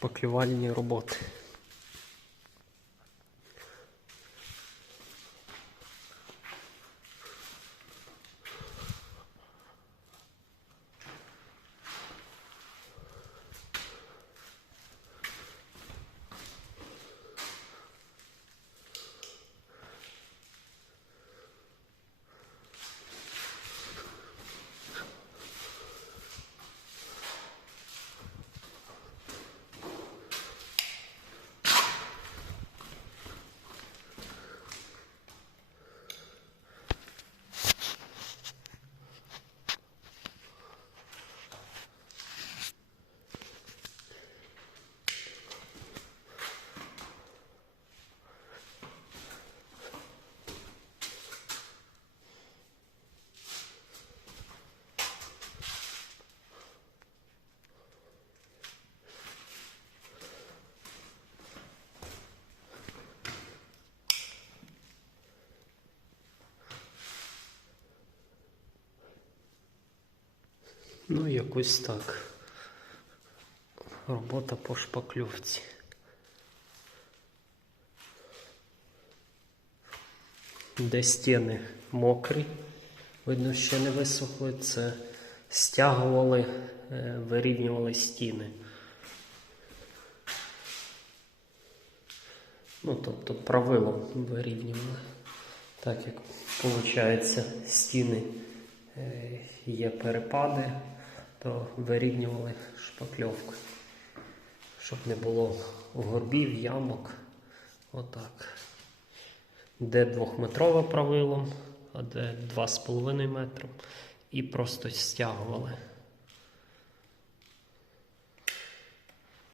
шпаклювальні роботи. Ну, якось так. Робота по шпаклювці. Де стіни мокрі, видно, ще не висохли. Це стягували, е, вирівнювали стіни. Ну, тобто правилом вирівнювали. Так як виходить, стіни е, є перепади, то вирівнювали шпакльовку, щоб не було горбів, ямок. Отак. Де двохметрове правилом, а де 2,5 метра. І просто стягували.